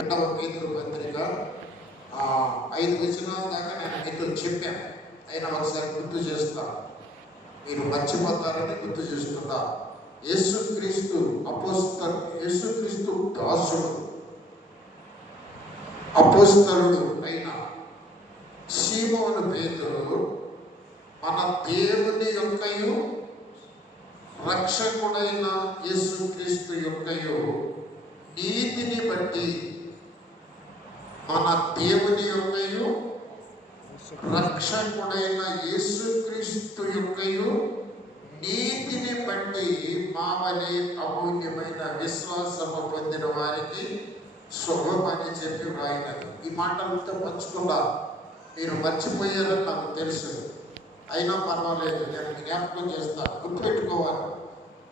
రెండవ పేతురు పత్రిక 5 వచనాల దాకా నేను మీతో చెప్పాను. అయినా ఒకసారి గుర్తు చేస్తా, మీరు మర్చిపోతారని గుర్తు చేస్తున్నా. యేసుక్రీస్తు దాసుడు అపోస్తలుడు అయిన సీమోను పేతురు మన దేవుని యొక్కయు రక్షకుడైన యేసుక్రీస్తు యొక్కయు నీతిని బట్టి, మన దేవుని యొక్కయు రక్షకుడైన యేసుక్రీస్తు యొక్కయు నీతిని బట్టి మావలే అమూల్యమైన విశ్వాసము పొందిన వారికి శుభమని చెప్పి వ్రాయినది. ఈ మాటలతో పంచుకున్నారు. మీరు మర్చిపోయారని నాకు తెలుసు, అయినా పర్వాలేదు, నేను జ్ఞాపకం చేస్తాను. గుర్తుపెట్టుకోవాలి,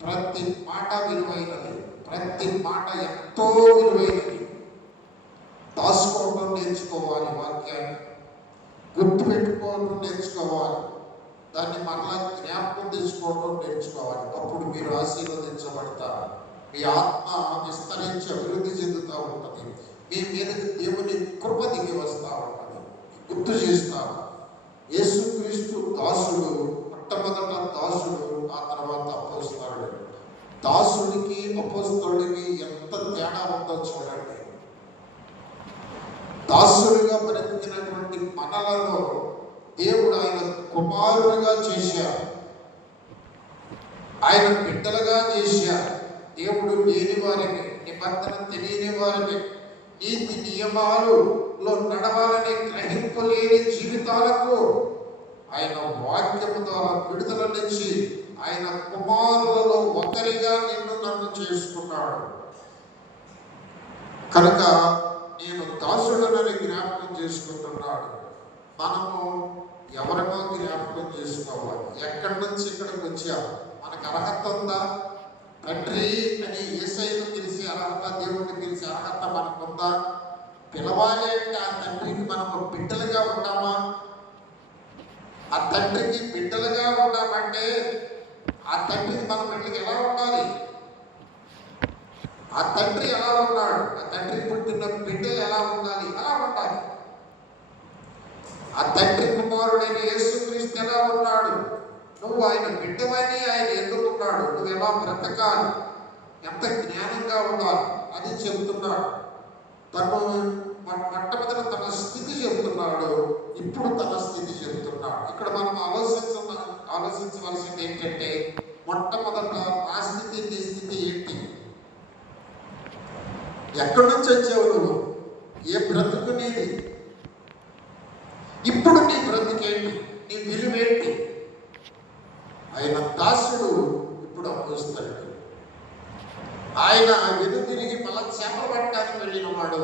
ప్రతి మాట విలువైనది, ప్రతి మాట ఎంతో విలువైనది. దాచుకోవడం నేర్చుకోవాలి, వాక్యాన్ని గుర్తుపెట్టుకోవడం నేర్చుకోవాలి, దాన్ని మరలా జ్ఞాపకం తెచ్చుకోవడం నేర్చుకోవాలి. అప్పుడు మీరు ఆశీర్వదించబడతారు, మీ ఆత్మ విస్తరించి అభివృద్ధి చెందుతూ ఉంటుంది, మీ మీదకి దేవుని కృప దిగి వస్తూ ఉంటుంది. గుర్తు చేస్తారు, యేసుక్రీస్తు దాసుడు, మొట్టమొదట దాసుడు, ఆ తర్వాత అపోస్తలుడు. దాసుడికి అపోస్తలుడికి ఎంత తేడా ఉందో చూడండి. దాసుడిగా బ్రతికినటువంటి మనలలో దేవుడు ఆయన కుమారులుగా చేశారు, ఆయన బిడ్డలుగా చేశారు. దేవుడు లేని వారికి, నిబంధన తెలియని వారికి, నీతి నియమాలలో నడవాలని గ్రహింపలేని జీవితాలకు ఆయన వాక్యము ద్వారా విడుదలనిచ్చి ఆయన కుమారులలో ఒకరిగా నిన్ను నన్ను చేసుకున్నాడు. కనుక నేను దాసుడనని జ్ఞాపకం చేసుకుంటున్నాడు. మనము ఎవరినో జ్ఞాపకం చేసుకోవాలి. ఎక్కడి నుంచి ఇక్కడికి వచ్చాము, మనకు అర్హత ఉందా? తండ్రి అని యేసయ్యను తెలిసి అర్హత, దేవుడిని తెలిసి అర్హత మనకుందా? పిలవాలి అంటే ఆ తండ్రికి మనము బిడ్డలుగా ఉన్నామా? ఆ తండ్రికి బిడ్డలుగా ఉన్నామంటే ఆ తండ్రికి మన బిడ్డలకి ఎలా ఉండాలి? ఆ తండ్రి ఎలా ఉన్నాడు, ఆ తండ్రి పుట్టిన బిడ్డలు ఎలా ఉండాలి? అలా ఉండాలి. ఆ తండ్రి కుమారుడైన యేసుక్రీస్తు ఎలా ఉన్నాడు, నువ్వు ఆయన బిడ్డవని ఆయన ఎన్నుకున్నాడు, నువ్వు ఎలా బ్రతకాలి, ఎంత జ్ఞానంగా ఉండాలి అది చెబుతున్నాడు. తను మొట్టమొదటి తన స్థితి చెబుతున్నాడు, ఇప్పుడు తన స్థితి చెబుతున్నాడు. ఇక్కడ మనం ఆలోచించవలసింది ఏంటంటే, మొట్టమొదట నా స్థితి, నీ స్థితి ఏంటి? ఎక్కడి నుంచి వచ్చావు నువ్వు? ఏ బ్రతుకు నీది? ఇప్పుడు నీ బ్రతుకేంటి? నీ విలువేంటి? ఆయన దాసుడు, ఇప్పుడు అపోస్తలుడు. ఆయన వెనుతిరిగి మళ్ళా చేపలు పట్టడానికి వెళ్ళిన వాడు,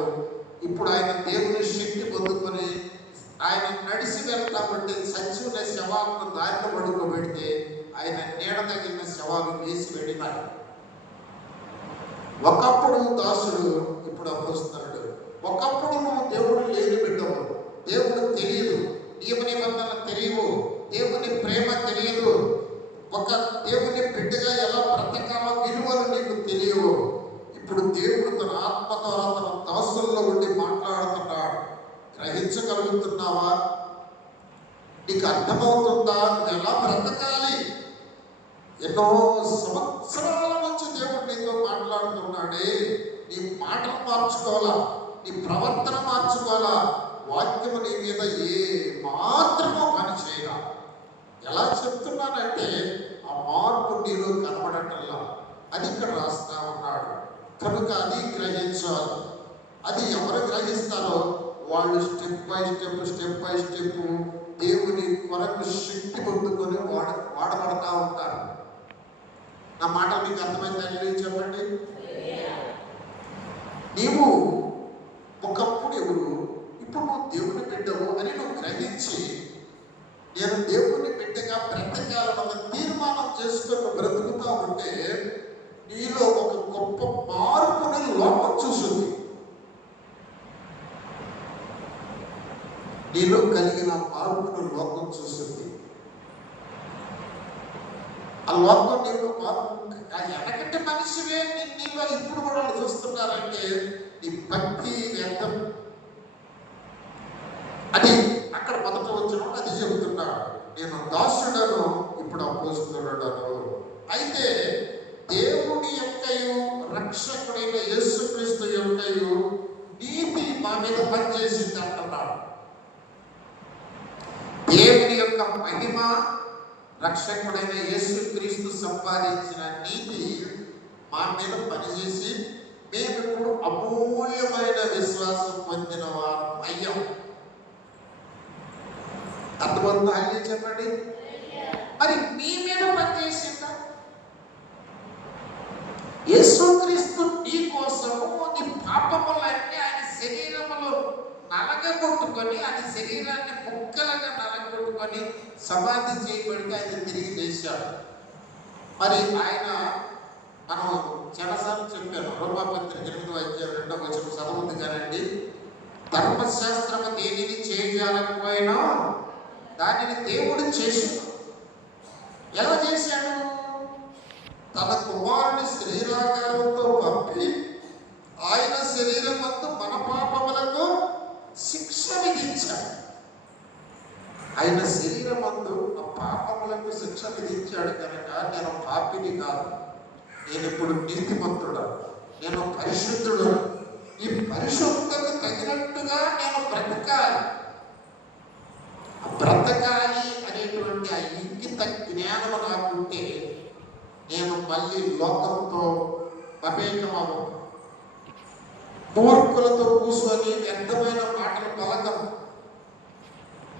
ఇప్పుడు ఆయన దేవుని శక్తి పొందుకొని ఆయన నడిచి వెళ్తామంటే సజీవుల శవాలను దారిలో పడుకోబెడితే ఆయన నీడ తగిలిన శవాలు వేసి వెళ్ళినాడు. ఒకప్పుడు దాసుడు, ఇప్పుడు అపోస్తలుడు. ఒకప్పుడు నువ్వు దేవుడు లేని బిడ్డవు, దేవుడు తెలియదు, నియమ నిబంధనలు తెలియవు, దేవుని ప్రేమ తెలియదు, ఒక దేవుని బిడ్డగా ఎలా బ్రతకాలో విలువలు నీకు తెలియవు. ఇప్పుడు దేవుడు తన ఆత్మ ద్వారా తన దాసుల్లో ఉండి మాట్లాడుతున్నాడు. గ్రహించగలుగుతున్నావా? నీకు అర్థమవుతుందా? నువ్వు ఎలా బ్రతకాలి? ఎన్నో సంవత్సరాల నుంచి దేవుడు నీతో మాట్లాడుతున్నాడే. నీ మాటలు మార్చుకోవాలా, నీ ప్రవర్తన మార్చుకోవాలా. వాక్యము నీ మీద ఏ మాత్రమో పని చేయాల. ఎలా చెప్తున్నానంటే ఆ మార్పు నీలో కనబడటంలా, అది ఇక్కడ రాస్తా ఉన్నాడు. కనుక అది గ్రహించాలి. అది ఎవరు గ్రహిస్తారో వాళ్ళు స్టెప్ బై స్టెప్ దేవుని కొరకు శక్తి పొందుకొని వాడబడతా ఉంటారు. నా మాట మీకు అర్థమైందని చెప్పండి. నీవు ఒకప్పుడు ఎవరు, ఇప్పుడు నువ్వు దేవుని బిడ్డవు అని నువ్వు గ్రహించి, నేను దేవుని బిడ్డగా బ్రతకాలన్న తీర్మానం చేసుకొని బ్రతుకుతా ఉంటే నీలో ఒక గొప్ప మార్పుని లోకం చూస్తుంది. నీలో కలిగిన మార్పును లోకం చూస్తుంది. ఆ లోకం నీలో మార్పు, ఆ వెనకటి మనిషివే నీలో ఇప్పుడు కూడా చూస్తున్నారంటే నీ భక్తి నేను దాసుడను, ఇప్పుడు అపోస్తలుడను. అయితే దేవుని యొక్కయు రక్షకుడైన యేసుక్రీస్తు యొక్కయు నీతి మా మీద పనిచేసింది అంటున్నాడు. దేవుని యొక్క మహిమ, రక్షకుడైన యేసుక్రీస్తు సంపాదించిన నీతి మా మీద పనిచేసి మేము ఇప్పుడు అమూల్యమైన విశ్వాసం పొందిన వారు అయ్యాం. అర్థమంతా అయ్యే చెప్పండి. మరి మీ మీద పనిచేసిందా? యేసుక్రీస్తు నీ కోసము నీ పాపములన్నీ ఆయన శరీరములో నలగగొట్టుకొని, ఆయన శరీరాన్ని ముక్కలుగా నలగొట్టుకొని సమాధి చేయబడితే ఆయన తిరిగి లేచాడు. మరి ఆయన, మనం చాలాసార్లు చెప్పాను, రోమాపత్రిక 8:2 చదవద్దు కానండి. ధర్మశాస్త్రము దేనిని చేయజాలకపోయినా దానిని దేవుడు చేశాడు. ఎలా చేశాడు? తన కుమారుని శరీరాకారంతో పంపి ఆయన శరీరం అంతా మన పాపములకు శిక్ష విధించాడు. ఆయన శరీరం అందు ఆ పాపములకు శిక్ష విధించాడు కనుక నేను పాపిని కాదు, నేను ఇప్పుడు నీతిమంతుడు, నేను పరిశుద్ధుడు. ఈ పరిశుద్ధతకు తగినట్టుగా నేను బ్రతకాలి అనేటువంటి ఆ ఇంగిత జ్ఞానం నాకుంటే నేను మళ్ళీ లోకంతో మమేకమవు, మూర్ఖులతో కూర్చొని వ్యర్థమైన మాటలు పలకము,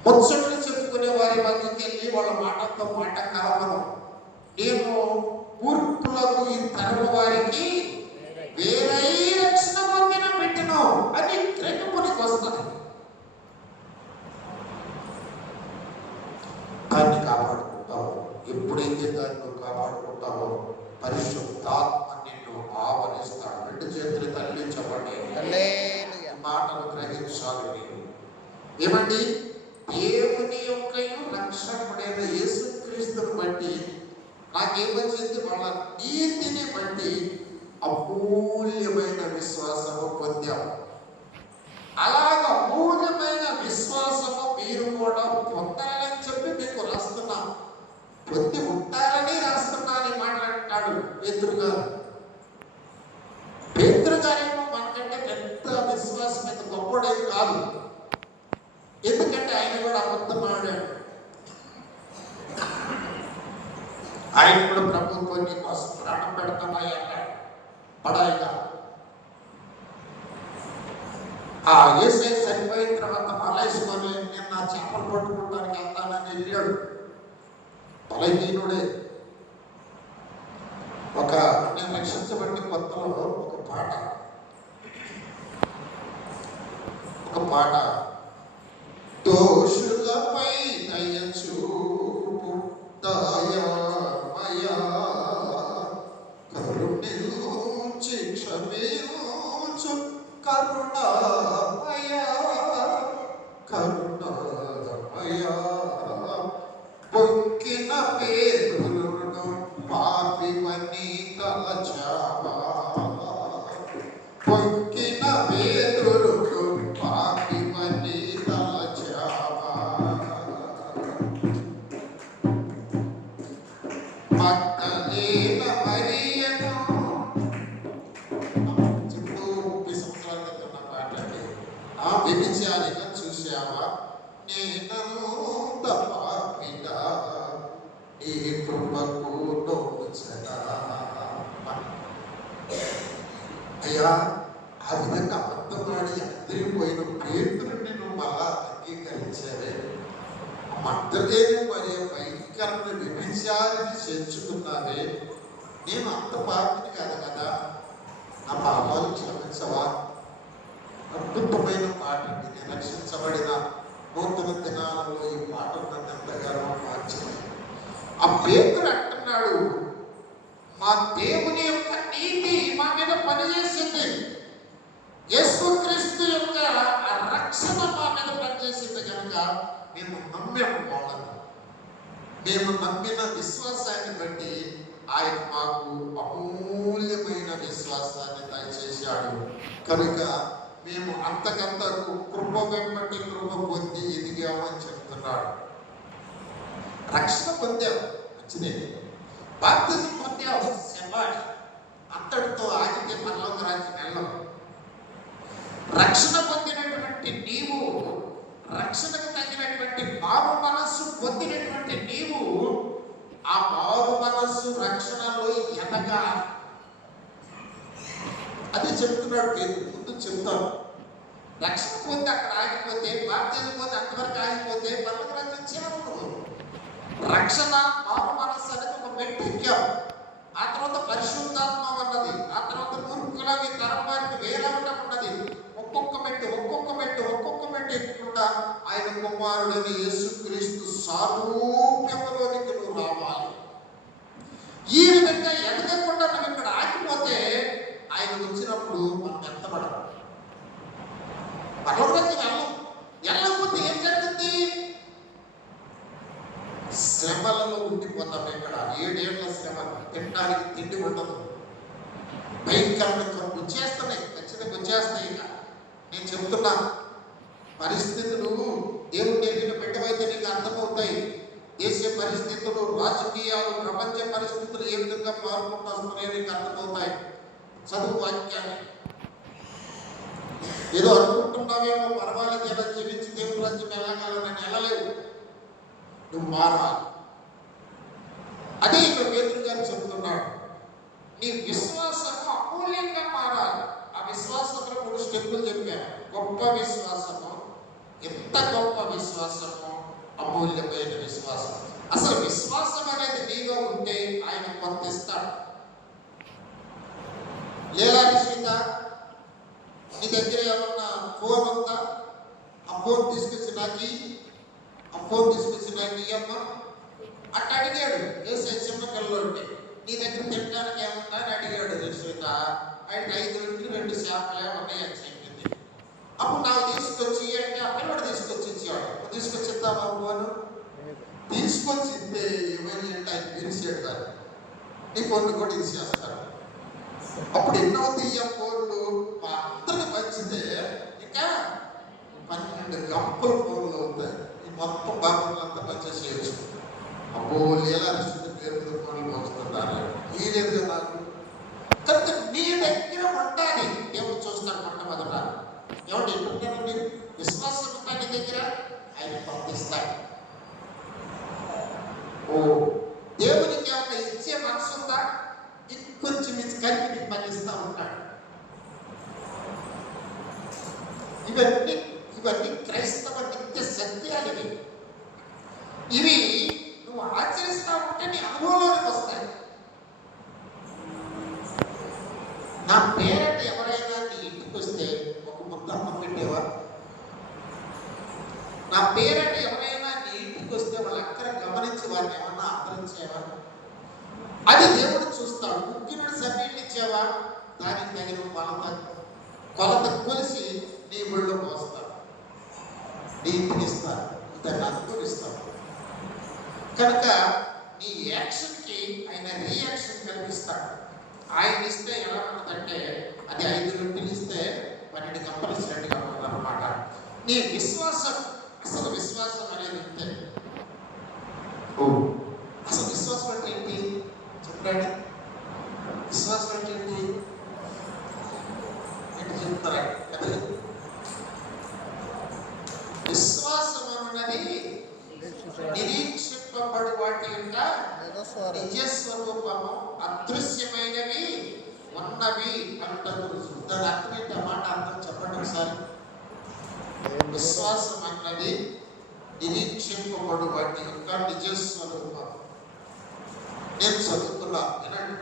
ముచ్చట్లు చెప్పుకునే వారి మధ్యకి వెళ్ళి వాళ్ళ మాటలతో మాట కలపను. నేను మూర్ఖులకు ఈ తరము వారికి వేరై రక్షణ పొందిన పెట్టను అని గ్రహింపునికి వస్తుంది. దాన్ని కాపాడుకుంటావు. ఎప్పుడైతే దాన్ని నువ్వు కాపాడుకుంటావో పరిశుద్ధాత్మ నిన్ను ఆవరిస్తాడు. 2 చేతులు తల్లించబడి మాటలు గ్రహించాలి. ఏమండి? దేవుని యొక్క రక్షకుడైన యేసుక్రీస్తుని బట్టి నాకేమొచ్చింది? వాళ్ళ నీతిని బట్టి అమూల్యమైన విశ్వాసము పొందాము. అలాగ అమూల్యమైన విశ్వాసము మీరు కూడా పొందాలని చెప్పి మీకు రాస్తున్నాను. పొంది ఉంటారని రాస్తున్నాను ఈ మాట్లాడతాడు పేతురు గారు. పేతురు గారేమో మనకంటే పెద్ద విశ్వాసం ఎంత గొప్పడేం కాదు. ఎందుకంటే ఆయన కూడా అబద్ధం ఆడాడు. ఆయన కూడా ప్రభుత్వం నీ కోసం ప్రాణం పెడతామని అన్నాడు పడాయిగా. ఆ ఏసై చనిపోయిన తర్వాత మలేసుకొని నేను నా చేపలు పట్టుకోవడానికి వెళ్తానని వెళ్ళాడు. బలహీనుడే. నేను రక్షించబడిన కొత్తలో ఒక పాట దోషులపై దయ చూపు దయామయా కరుణించి క్షమించు కరుణామయా కరుణామయా పొక్కిన పేరును పాపివని తలచావా పొక్కిన పేరును పాపివని తలచావా మగ్దలేన మరియను చుట్టూ 30 సంవత్సరాల క్రితం పాట ఆ వ్యభిచారిగా చూశావా నేనంత పాపిట ఈ కృపకు నోచనా. అయ్యా, ఆ విధంగా అబద్ధమాడి అదిరిపోయిన పేతురుని నువ్వు మళ్ళా అంగీకరించావే. మద్దలేని మరి భయంకరమైన వ్యభిచారిని చేర్చుకున్నావే. నేను అంత పాపిని కాదు కదా, నా పాపాలు క్షమించవా. అద్భుతమైన మాట. నేను రక్షించబడిన నూతన దినాలలో ఈ మాట నన్ను ఎంతగానో మార్చింది. ఆ పేతురు అంటున్నాడు, మా దేవుని యొక్క నీతి మా మీద పనిచేసింది. యేసుక్రీస్తు యొక్క రక్షణ మా మీద పనిచేసింది కనుక మేము నమ్మాము వాళ్ళని. మేము నమ్మిన విశ్వాసాన్ని బట్టి ఆయన మాకు అమూల్యమైన విశ్వాసాన్ని దయచేశాడు. కనుక మేము అంతకంతకు కృప వెంబడి కృప పొంది ఎదిగామని చెప్తున్నాడు. రక్షణ పొందావు, మంచిదే. బాప్తిజం పొందావు, శభాష్. అంతటితో ఆగితే పరలోక రాజ్యం వెళ్ళం. రక్షణ పొందినటువంటి నీవు, రక్షణకు తగినటువంటి మారు మనస్సు పొందినటువంటి నీవు ఆ మారు మనస్సు రక్షణలో ఎదగాలి. అది చెప్తున్నాడు పేరు. ముందు చెప్తాను, రక్షణ పొంది అక్కడ ఆగిపోతే, బాప్తిజం పొంది అంతవరకు ఆగిపోతే పరలోక రాజ్యం చేరదు. రక్షణ మారు మనస్సు అనేది ఒక మెట్టు ఎక్కాం. ఆ తర్వాత పరిశుద్ధాత్మ అన్నది, ఆ తర్వాత మూర్ఖులవి తరంవారికి వేరవటం ఉన్నది. ఒక్కొక్క మెట్టు ఎక్కుకుండా ఆయన కుమారుడని యేసుక్రీస్తు సారూప్యములోనికి నువ్వు రావాలి. ఈ విధంగా ఎదగకుండా నువ్వు ఇక్కడ ఆగిపోతే ఆయన వచ్చినప్పుడు మనం ఎత్తబడం, పర్వతం వెళ్ళకపోతే ఏం జరుగుతుంది? శ్రమలలో ఉండిపోతాం. ఇక్కడ 7 ఏళ్ల శ్రమ, తినడానికి తిండి ఉండదు, భయంకరంగా వచ్చేస్తున్నాయి, ఖచ్చితంగా వచ్చేస్తాయి. ఇక నేను చెప్తున్నా, పరిస్థితులు దేవుడు నేర్పిన బిడ్డవైతే నీకు అర్థమవుతాయి. దేశ పరిస్థితులు, రాజకీయాలు, ప్రపంచ పరిస్థితులు ఏ విధంగా మారుకుంటూ వస్తున్నాయో నీకు అర్థమవుతాయి. చదువు వాక్యాన్ని. ఏదో అనుకుంటున్నావేమో, పర్వాలేదు, ఎలా జీవించి దేవుడు రాజ్యం వెళ్ళగలనని. వెళ్ళలేవు, నువ్వు మారాలి. అదే ఇక్కడ పేతురు గారు చెబుతున్నాడు, నీ విశ్వాసము అమూల్యంగా మారాలి. ఆ విశ్వాసంలో 3 స్టెప్పులు చెప్పాను. గొప్ప విశ్వాసము, ఎంత గొప్ప విశ్వాసము, అమూల్యమైన విశ్వాసం. అసలు విశ్వాసం అనేది నీలో ఉంటే ఆయన పంపిస్తాడు. లేదా సీత, నీ దగ్గర ఏమన్నా ఫోన్ ఉందా? ఆ ఫోన్ తీసుకొచ్చి నాకు, ఆ ఫోన్ తీసుకొచ్చి నాకు ఇయ్యమ్మా అట్లా అడిగాడు. వేసే చిన్న పిల్లలు, నీ దగ్గర తినడానికి ఏముందా అని అడిగాడు సీత. ఆయన 5 రొట్టెలు 2 చేపలు ఏమన్నాయి అని చెప్పింది. అప్పుడు నాకు తీసుకొచ్చి అంటే ఆ పిల్లడు తీసుకొచ్చి ఇచ్చాడు. తీసుకొచ్చి ఇద్దామా ఫోను? తీసుకొచ్చి ఇస్తే ఏమని అంటే ఆయన పిలిచాడు దాన్ని, నీ ఫోన్లు కూడా ఇచ్చేస్తాడు. అప్పుడు ఎన్నో తీయ ఫోన్లు అందరికి పంచితే ఇంకా 12 గంపల ఫోన్లు అవుతాయి. ఈ మొత్తం బాబులంతా పనిచేసేయచ్చు. అబ్బో లీలా పేరు ఫోన్లు పంచుతున్నారు. ఈ లేదు నాకు కనుక నీ దగ్గర ఉండాలి. దేవుడు చూస్తాడు మొట్టమొదట. ఏమంటే ఎప్పుడండి విశ్వాసం ఉందా నీ దగ్గర? ఆయన పంపిస్తాడు. ఓ దేవునికి ఏమన్నా ఇచ్చే మనసు ఉందా? ఇంకొంచెం కలిపి నీకు పంపిస్తూ ఉంటాడు. ఇవన్నీ క్రైస్తవ నిత్య సత్యాలు. ఇవి నువ్వు ఆచరిస్తా ఉంటే నీ అనుభవంలోకి వస్తాయి. నా పేరెంట్ ఎవరైనా నీ ఇంటికి వస్తే ఒక ముద్ద అన్నం పెట్టేవా? నా పేరెంట్ ఎవరైనా నీ ఇంటికి వస్తే వాళ్ళు అక్కడ గమనించి వారిని ఏమన్నా ఆదరించేవా? అది దేవుడు చూస్తాడు. ముఖ్యమైన సభ్యులు ఇచ్చేవా? దానికి తగిన కొలత కొలిసి నీ ఊళ్ళో పోస్తాడు, నీ ఇంటికి ఇస్తాడు, దాన్ని అనుభవిస్తాడు. కనుక నీ యాక్షన్కి ఆయన రియాక్షన్ కల్పిస్తాడు. ఆయన ఇస్తే ఎలా ఉంటుందంటే, అది 5 రొట్టెలు ఇస్తే 12 గంపలు ఇచ్చినట్టుగా ఉంటుంది అన్నమాట. నీ విశ్వాసం, అసలు విశ్వాసం అనేది ఉంటే, అసలు విశ్వాసం అంటే ఏంటి చెప్పండి? విశ్వాసం అంటే ఏంటి చెప్తారా? విశ్వాసం అన్నది నిరీక్షింపబడు వాటి యొక్క నిజస్వరూపము, అదృశ్యమైనవి ఉన్నవి అంటారు. దాని అర్థం ఏంటి? మాట అర్థం చెప్పండి ఒకసారి. విశ్వాసం అన్నది నిరీక్షింపబడు వాటి యొక్క నిజస్వరూపం. నేను చదువుకున్నా, వినండి,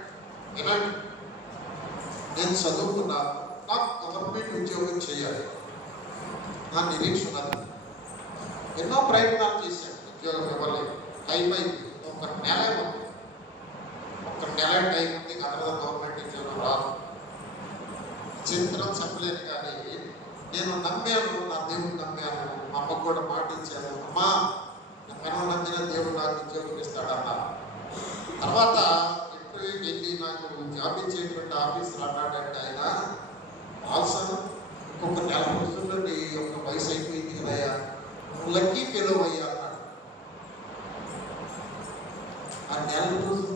నేను చదువుకున్నా, నాకు గవర్నమెంట్ ఉద్యోగం చేయాలి, నా నిరీక్షణ. ఎన్నో ప్రయత్నాలు చేశాను, ఉద్యోగం ఇవ్వలేదు. టైం అయింది, ఒక నెల టైం ఉంది, తర్వాత గవర్నమెంట్ ఉద్యోగం రాదు. చిత్రం చెప్పలేను, కానీ నేను నమ్మాను, నా దేవుడు నమ్మాను. మా అమ్మకు కూడా మాట ఇచ్చాను, అమ్మా మనం నమ్మిన దేవుడు నాకు ఉద్యోగం ఇస్తాడన్నా. తర్వాత ఇంటర్వ్యూకి వెళ్ళి నాకు జాబ్ ఇచ్చేటువంటి ఆఫీసర్ అన్నాడంటే ఆయన, ఆల్సన్ ఇంకొక 4 రోజుల్లో నీ యొక్క వయసు అయిపోయింది కదయ్యా, నువ్వు లక్కీ ఫెలో అయ్యా అన్నాడు.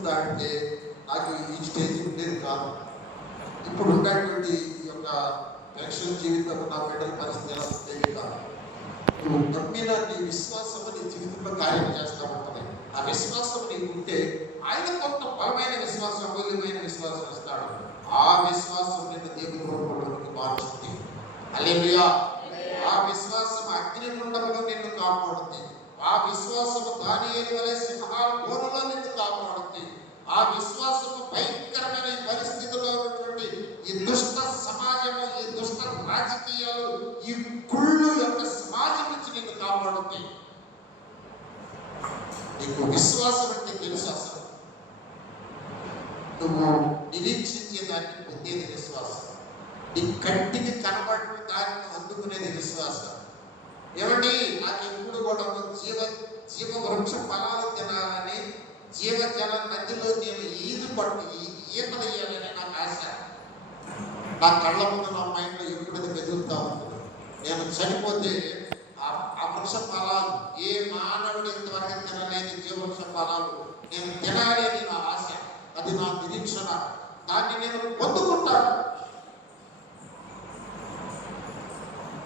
దాటితే నాకు ఈ స్టేజ్ ఉండేది కాదు. ఇప్పుడు ఉన్నటువంటి ఈ యొక్క పెన్షన్ జీవితం నా బిడ్డల పరిస్థితి ఎలా ఉండేది కాదు. నువ్వు నమ్మిన నీ విశ్వాసం నీ జీవితంలో కార్యం చేస్తూ ఉంటుంది. ఆ విశ్వాసం నీకు ఉంటే ఆయన కొంత బలమైన విశ్వాసం, అమూల్యమైన విశ్వాసం ఇస్తాడు. ఆ విశ్వాసం నిన్ను దేవుని రూపంలోకి మార్చుతుంది. హల్లెలూయా. ఆ విశ్వాసం అగ్నిగుండంలో నిన్ను కాపాడుతుంది. ఆ విశ్వాసము దానియేలు వలె సింహాల బోనులో నిన్ను కాపాడుతుంది. ఆ విశ్వాసము భయంకరమైన ఈ పరిస్థితిలో ఉన్నటువంటి ఈ దుష్ట సమాజము, ఈ దుష్ట రాజకీయాలు, ఈ కుళ్ళు యొక్క సమాజం నుంచి నిన్ను కాపాడుతుంది. నీకు విశ్వాసం అంటే తెలుసు. అసలు నువ్వు నిరీక్షించే దాన్ని పొందేది విశ్వాసం. నీ కంటికి కనబడిన దాన్ని అందుకునేది విశ్వాసం. ఏమండి, నాకు ఎప్పుడు కూడా జీవ వృక్ష ఫలాలు తినాలని, జీవజల నదిలో నేను ఈత వేయాలని నాకు ఆశ. నా కళ్ళ ముందు నా మైండ్లో ఎప్పుడైతే మెదులుతా ఉంటుంది. నేను చనిపోతే ఆ వృక్ష ఫలాలు, ఏ మానవుడు ఇంతవరకు తినలేని జీవవృక్ష ఫలాలు నేను తినాలి అని నా ఆశ. అది నా నిరీక్షణ. దాన్ని నేను పొందుకుంటాను.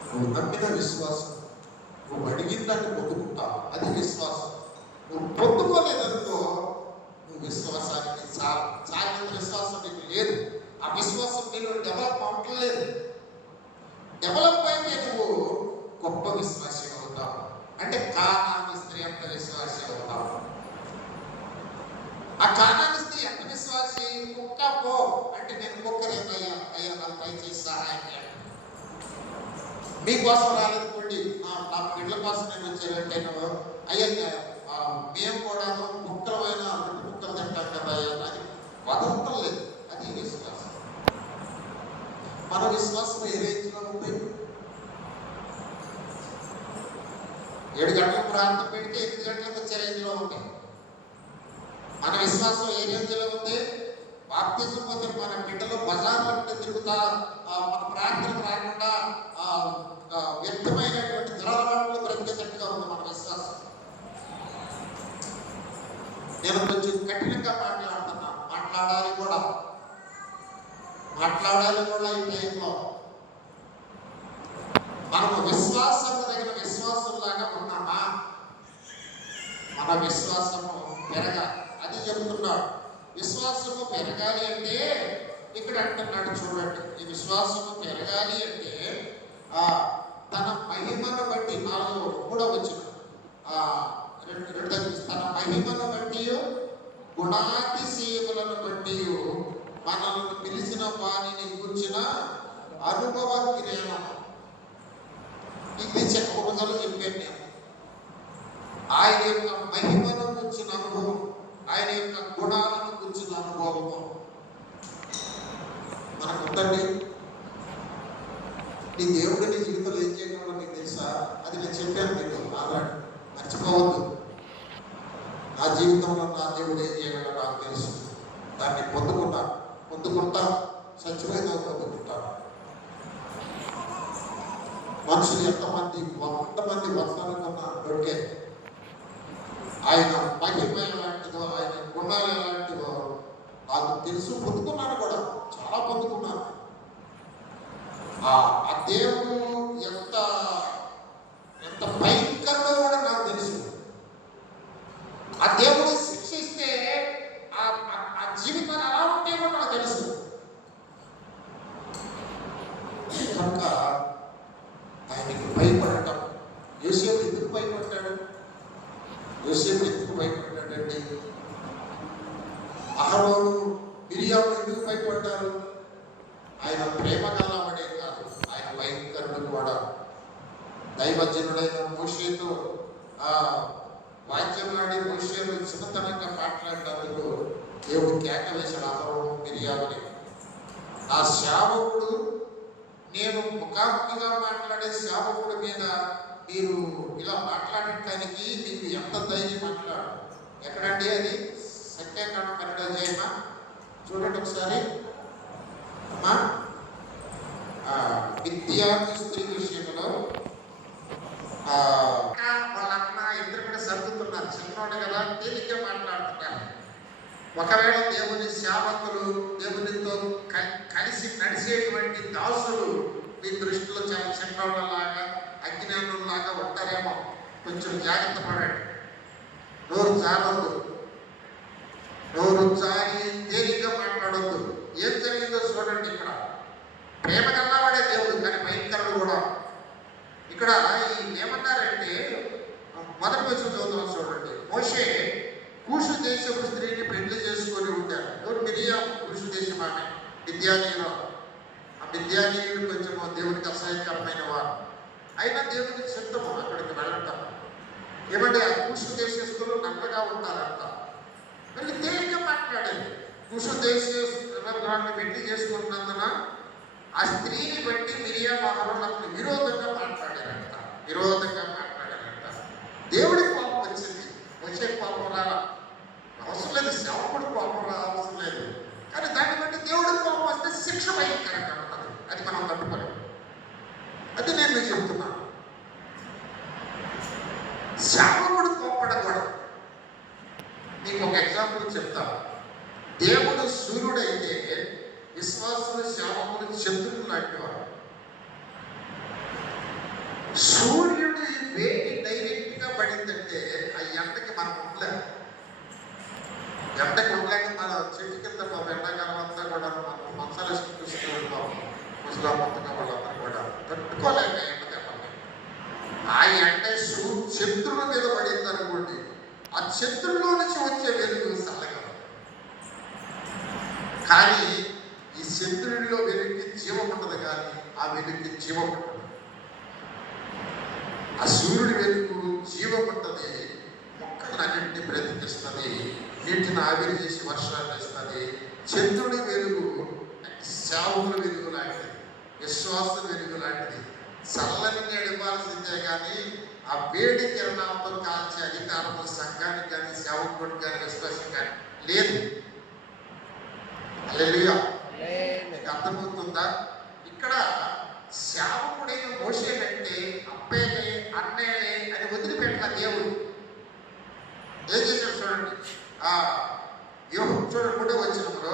నువ్వు నమ్మిన విశ్వాసం, నువ్వు అడిగిన దాన్ని పొందుకుంటావు. అది విశ్వాసం. నువ్వు పొందుకోలేదనుకో, నువ్వు విశ్వాసానికి చాలినంత విశ్వాసం నీకు లేదు. ఆ విశ్వాసం నీలో డెవలప్ అవ్వట్లేదు. డెవలప్ అయితే నువ్వు గొప్ప విశ్వాసి అవుతావు. అంటే కానాను స్త్రీ అంత విశ్వాసి అవుతావు. ఆ కానాను స్త్రీ ఎంత విశ్వాసి? కుక్క పో అంటే నేను కుక్కరేనయ్యా, అయ్యా నాకు దయచేసి సహాయం చేయండి. మీకోసం రాలేదుకోండి, నా పిల్లల కోసం నేను వచ్చానంటే అయ్యా మేము కూడా కుక్కలమైన 2 కుక్కలు తింటాం కదా అయ్యా అని వదలటం లేదు. అది విశ్వాసం. మన విశ్వాసం ఏ రేంజ్లో ఉంది? 7 గంటలకు ప్రార్థన పెడితే 8 గంటలకు వచ్చే రేంజ్లో ఉంటాయి. మన విశ్వాసం ఏ రేంజ్లో ఉంది? బాప్తిజం పొందిన మన బిడ్డలు బజార్లో తిరుగుతా మన ప్రార్థనకు రాకుండా వ్యక్తమైనటువంటి దురలవాట్లు బ్రతికేటట్టుగా ఉంది మన విశ్వాసం. నేను కొంచెం కఠినంగా మాట్లాడాలి కూడా ఈ టైంలో. మనము విశ్వాసం తగిన విశ్వాసం లాగా ఉన్నామా? మన విశ్వాసము పెరగాలి. అది చెబుతున్నాడు. విశ్వాసము పెరగాలి అంటే ఇక్కడ అంటున్నాడు చూడండి. ఈ విశ్వాసము పెరగాలి అంటే తన మహిమను బట్టి 4 వచ్చిన తన మహిమను బట్టి గుణాతిశయములను బట్టి మనల్ని పిలిచిన వారిని గురించిన అనుభవ జ్ఞానం. ఇది చెప్పకూడదు చెప్పాను నేను. ఆయన యొక్క మహిమను గురించిన అనుభవం, ఆయన యొక్క గుణాలను గురించిన అనుభవము మనకు ఉందండి. నీ దేవుడు నీ జీవితంలో ఏం చేయగలడో నీకు తెలుసా? అది నేను చెప్పాను మీకు ఆల్రెడీ, మర్చిపోవద్దు. నా జీవితంలో నా దేవుడు ఏం చేయగలడో నాకు తెలుసు. దాన్ని పొందుకుంటా సత్యమైన పొందుకుంటాను. మనుషులు ఎంతమంది 100 మంది వస్తానుకున్నా దొరికే ఆయన మహిమ ఎలాంటిదో, ఆయన గుణాలు ఎలాంటిదో నాకు తెలుసు. పొందుకున్నాను కూడా, చాలా పొందుకున్నాను. ఆ దేవుడు ఎంత భయంకరంగా కూడా నాకు తెలుసు. ఆ దేవుడు శిక్షిస్తే ఆ జీవితాలు ఎలా ఉంటే కూడా నాకు తెలుసు. కనుక ఆయనకి భయపడటం. యోసేపు ఎందుకు భయపడ్డాడు? యోసేపు ఎందుకు భయపడ్డాడండి? అహరోను, మిరియాము ఎందుకు భయపడ్డారు? ఆయన ప్రేమ గల్లవాడే కాదు, ఆయన భయంకరుడు కూడా. దైవజనుడైన మోషేతో వాక్యంలాడి మోషేను చిన్నతనంగా మాట్లాడినందుకు దేవుడు కేక వేశాడు అహరోను, మిరియాముని. నా సేవకుడు, నేను ముఖాముఖిగా మాట్లాడే సేవకుడి మీద మీరు ఇలా మాట్లాడటానికి మీకు ఎంత ధైర్యం మాట్లాడు? ఎక్కడండి అది? సంఖ్యాకాండ 12వ అధ్యాయమా? చూడండి ఒకసారి అమ్మా. విద్యార్థి స్త్రీ విషయంలో వాళ్ళ అమ్మ ఇద్దరు కూడా సర్దుతున్నారు. చిన్నోడు కదా, తేలిగ్గా మాట్లాడుతున్నారు. ఒకవేళ దేవుని సేవకులు, దేవునితో కలిసి నడిచేటువంటి దాసులు మీ దృష్టిలో చాలా చిన్నవాళ్ళలాగా, అజ్ఞానుల్లాగా ఉంటారేమో. కొంచెం జాగ్రత్త పడండి. నోరు జారొద్దు, నోరు జారి తేలిగ్గా మాట్లాడొద్దు. ఏం జరిగిందో చూడండి. ఇక్కడ ప్రేమ కన్నవాడే దేవుడు, కానీ భయంకరుడు కూడా. ఇక్కడ ఏమన్నారంటే, మొదటి వచ్చిన చదువుతున్నాం చూడండి. మోషే కూషు దేశపు స్త్రీని పెళ్లి చేసుకొని ఉంటారు. ఎవరు? మిరియాము, కూషు దేశం ఆమె, మిద్యానీయులు. ఆ మిద్యానీయుడు కొంచెం దేవునికి అసహ్యకరమైన వారు. అయినా దేవునికి చిత్తము అక్కడికి వెళ్ళటం. ఏమంటే ఆ కూషు దేశస్తులు నమ్మగా ఉంటారంట. మళ్ళీ తేలిగ్గా మాట్లాడారు. కూషు దేశాన్ని పెళ్లి చేసుకున్నందున ఆ స్త్రీని బట్టి మిరియాము అహరోనులకు విరోధంగా మాట్లాడారంట. దేవుడి కోపం వచ్చింది. వచ్చే కోపం రాలా, అవసరం లేదు. సేవకుడు కోపం అవసరం లేదు. కానీ దాన్ని బట్టి దేవుడి కోపం వస్తే శిక్ష భయంకరంగా ఉంటుంది. అది మనం తట్టుకోలేము. అది నేను మీకు చెప్తున్నాను. సేవకుడు కోపడకూడదు. మీకు ఒక ఎగ్జాంపుల్ చెప్తాను. దేవుడు సూర్యుడైతే విశ్వాసులు, సేవకులు చంద్రుడు లాంటివారు. సూర్యుడు వేడి డైరెక్ట్ గా పడిందంటే ఆ ఎండకి మనం ఉండలేము. ఎండకి ఉండలేక మన చెట్టు కింద ఎండాకాలం అంతా కూడా మనం మంచాలు చూస్తూ ఉంటాం. ముసలా మొత్తగా వాళ్ళందరూ కూడా తట్టుకోలేక ఎండ తెప్పండి. ఆ ఎండ చంద్రుడి మీద పడింది అనుకోండి, ఆ చంద్రుడిలో నుంచి వచ్చే వెలుగు చల్లగా. కానీ ఈ చంద్రుడిలో వెలుగుకి జీవం ఉండదు, కానీ ఆ వెలుగుకి జీవం ఉండదు. ఆ సూర్యుడి వెలుగు జీవం ఉంటుంది. మొక్కలన్నింటినీ బ్రతికిస్తుంది, నీటిని ఆవిరి చేసి వర్షాలు ఇస్తుంది. చంద్రుడి వెలుగు సేవకుల వెలుగు లాంటిది, విశ్వాసం వెలుగు లాంటిది. చల్లని నీడ ఇవ్వాల్సిందే కానీ ఆ వేడి కిరణాలతో కాల్చే అధికారము సంఘానికి కానీ, సేవకుడికి కానీ, విశ్వాసం కానీ లేదు. హల్లెలూయా. మీకు అర్థమవుతుందా? ఇక్కడ సేవకుడైన మోషేనంటే అప్పేలే, అన్నేలే అని వదిలిపెట్టిన దేవుడు ఏం చేశాడు చూడండి. చూడండి, కూడా వచ్చినప్పుడు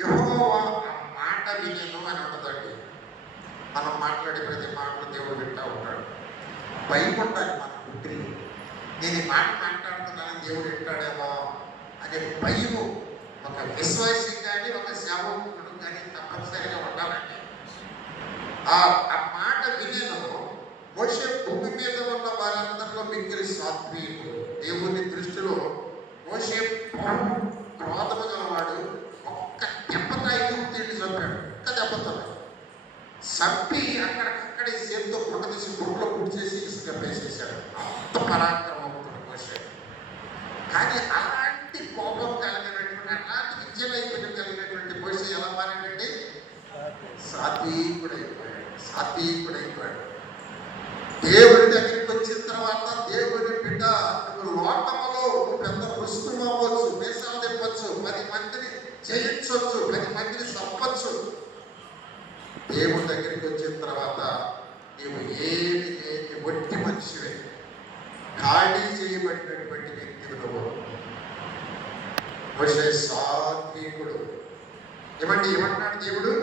యెహోవా ఆ మాట వినేను అని ఉంటుందండి. మనం మాట్లాడే ప్రతి మాటలు దేవుడు వింటా ఉంటాడు. భయం ఉండాలి మన పుట్టిని. నేను ఈ మాట మాట్లాడుతున్నాను, దేవుడు వింటాడేమో అనే భయము ఒక విశ్వాసి కానీ, ఒక సేవకుడు కానీ తప్పనిసరిగా ఉండాలండి. ఆ మాట వినేను. మోషే భూమి మీద ఉన్న వారందరిలో మిక్కిలి సాత్వికుడు. దేవుని దృష్టిలో మోషే క్రోధము గలవాడు. ఒక్క దెబ్బతో ఐగుప్తీయుడిని చంపాడు. ఒక్క దెబ్బతో చంపి అక్కడికక్కడే చేతితో గుడ్డ తీసి గుడ్డలో పుడిచేసి ఇసుక వేసేసాడు. అంత పరాక్రమవుతాడు మోషే. కానీ అలాంటి కోపం కలిగినటువంటి, అలాంటి విద్యనైపుణ్యం కలిగినటువంటి మోషే ఎలా మారాడండి? సాత్వికుడైపోయాడు. దేవుడి దగ్గరికి వచ్చిన తర్వాత దేవుడి బిడ్డ, లోకములో పెద్ద రుస్తులు అవ్వచ్చు, దేశాలు తెప్పచ్చు, 10 మందిని జయించవచ్చు, 10 మందిని చంపచ్చు. దేవుడి దగ్గరికి వచ్చిన తర్వాత నీవు ఏమి లేని ఒట్టి మనిషివే, ఖాళీ చేయబడినటువంటి వ్యక్తివి నువ్వు. మోషే సాత్వికుడు. ఏమంటాడు దేవుడు?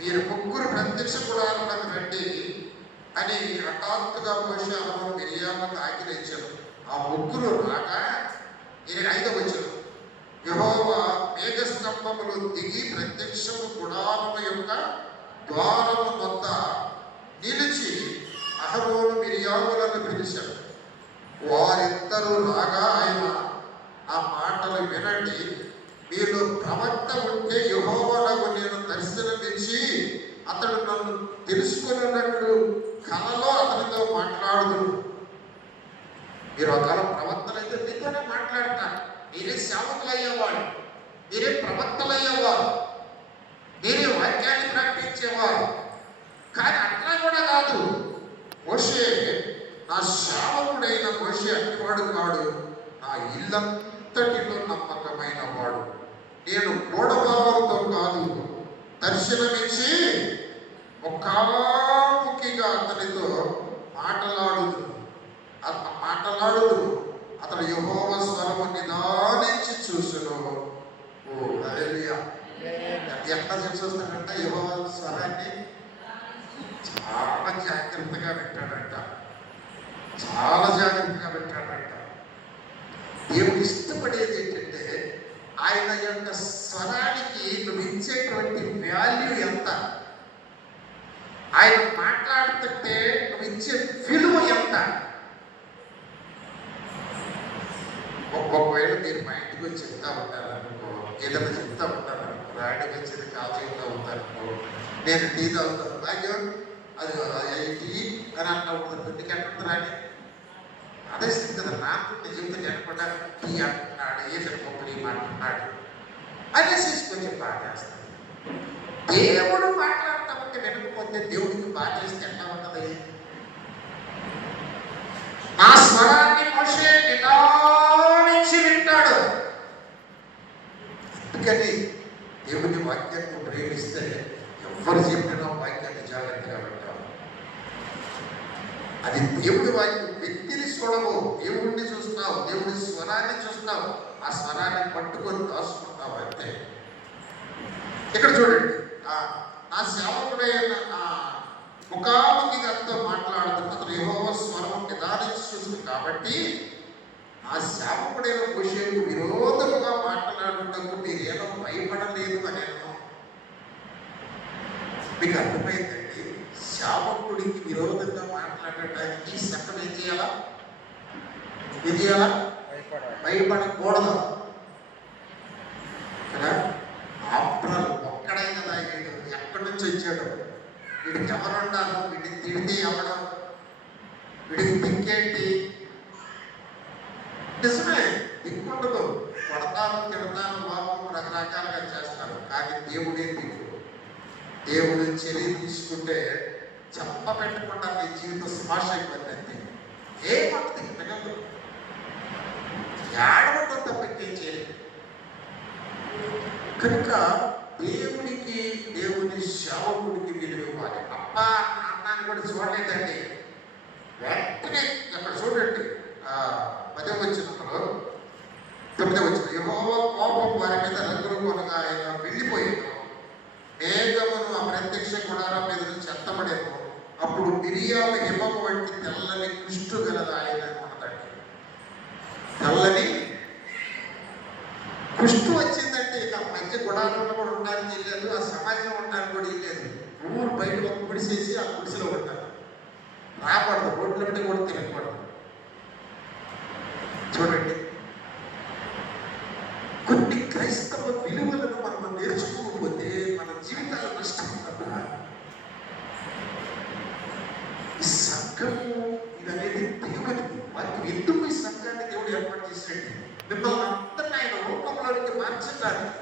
మీరు 3 ప్రత్యక్ష గుడాలకు రండి అని హఠాత్తుగా మోషే అహరోను మిరియాములకు ఆజ్ఞ ఇచ్చాడు. ఆ 3 రాగా 5వ వచనం, యెహోవా మేఘస్తంభములు దిగి ప్రత్యక్షపు గుడారము యొక్క ద్వారము వద్ద నిలిచి అహరోను మిరియాములను పిలిచాడు. వారిద్దరూ రాగా ఆయన, ఆ మాటలు వినండి, మీరు ప్రవక్త ఉంటే యెహోవాకు నేను దర్శనమిచ్చి అతడు నన్ను తెలుసుకున్నట్లు కలలో అతనితో మాట్లాడుదు. మీరు ఒకవేళ ప్రవక్తలైతే మీతోనే మాట్లాడతారు. మీరే సేవకులు అయ్యేవాడు, మీరే ప్రవక్తలు అయ్యేవారు, మీరే వాక్యాన్ని ప్రకటించేవారు. కానీ అట్లా కూడా కాదు. మోషే నా సేవకుడైన మోషే అట్టివాడు కాడు, నా ఇల్లంతటిలో నమ్మకమైన వాడు. నేను గూఢభావంతో కాదు, దర్శనమిచ్చి ముఖాముఖిగా అతనితో మాట్లాడుదు. అతడు యెహోవా స్వరము నిదానించి చూసును. జాగ్రత్తగా పెట్టాడంట. చాలా జాగ్రత్తగా పెట్టాడంట. దేవుడు ఇష్టపడేది ఏంటంటే ఆయన యొక్క స్వరానికి నువ్వు ఇచ్చేటువంటి వాల్యూ ఎంత, ఆయన మాట్లాడుతుంటే నువ్వు ఇచ్చే విలువ ఎంత. ఒకవేళ మీరు మా ఇంటికి వచ్చి చెప్తా ఉంటారు అనుకో, ఏదైనా చెప్తా ఉంటారు అనుకో, రాయడం వచ్చేది కాల్ చెప్తా ఉంటారు అనుకో, నేను టీ తాగుతాను, అయ్యో అది టీ అని అంటా ఉంటుంది. నీకు ఎక్కడ రాని అదే స్థితి కదా. నాకు నేను చెప్తే ఎక్కడ టీ అంటున్నాడు, ఏ పప్పులు అంటున్నాడు అనేసి కొంచెం బాగా చేస్తాను. దేవుడు మాట్లాడుతూ ఉంటే వినకపోతే దేవుడికి బాగా చేస్తే ఎట్లా ఉంటుంది? నా స్వరాన్ని మోషే నిదానించి వింటాడు. అందుకని దేవుని వాక్యాన్ని ప్రేమిస్తే ఎవరు చెప్పినా వాక్యాన్ని జాగ్రత్తగా వింటారు. అది దేవుడి వాక్యం. వ్యక్తిని చూడవు, దేవుడిని చూస్తావు, దేవుడి స్వరాన్ని చూస్తావు, ఆ స్వరాన్ని పట్టుకొని దాచుకుంటావు అంతే. ఇక్కడ చూడండి, నా సేవకుడైన ముఖాముఖితో మాట్లాడుతున్న యెహోవా స్వరం నిదానించి చూస్తుంది కాబట్టి ఆ సేవకుడైన మోషేకు విరోధముగా మాట్లాడుటకు మీరేమో భయపడలేదు అనేమో. మీకు అర్థమైందండి? సేవకుడికి విరోధంగా మాట్లాడటానికి సకం ఏం చేయాలా? భయపడకూడదు కదా. ఆప్రాలు ఒక్కడే కదా, వీడు ఎక్కడి నుంచి వచ్చాడు, వీడికి ఎవరున్నారు, వీడిని తిడితే ఎవడం, వీడికి దిక్కేంటి? నిజమే, దిక్కుండదు. కొడతాను, తిడతాను, లోపం రకరకాలుగా చేస్తారు. కానీ దేవుడే దిక్కు. దేవుడు చర్య తీసుకుంటే చెప్ప పెట్టకుండా నీ జీవితం స్మాష్ అయిపోతుంది. ఏమంటుంది మిగలదు, ఏడవడం తప్పకేం చేయలేదు. కనుక దేవునికి, దేవుని సేవకుడికి విలువ ఇవ్వాలి. అబ్బా అన్నాన్ని కూడా చూడలేదండి. వెంటనే అక్కడ చూడండి, 10వ వచనంలో 9వ వచనం, యెహోవా కోపం వారి మీద రగులుకొనగా ఆయన వెళ్ళిపోయాను, మేఘమును ఆ ప్రత్యక్ష గుడారం మీద నుంచి ఎత్తబడేను. అప్పుడు మిరియాము హిమము వంటి తెల్లని కుష్టు గలది ఆయన అన్నదండి. తెల్లని కుష్టు వచ్చిందంటే ఇక మధ్య గుడారంలో కూడా ఉండడానికి లేదు, ఆ సమాజంలో ఉండడానికి కూడా లేదు. ఊరు బయట ఒక గుడిసేసి ఆ గుడిసెలో ఉంటారు. రాకూడదు, రోడ్ల మీద కూడా తినకూడదు. చూడండి, కొన్ని క్రైస్తవ విలువలను మనం నేర్చుకోకపోతే మన జీవితాలు నష్టం కదా. ఈ సంఘము ఇదనేది దేవుడికి. మనకి ఎందుకు ఈ సంఘాన్ని దేవుడు ఏర్పాటు చేసినట్టు? మిమ్మల్ని అందరినీ ఆయన రూపంలోనికి మార్చడానికి.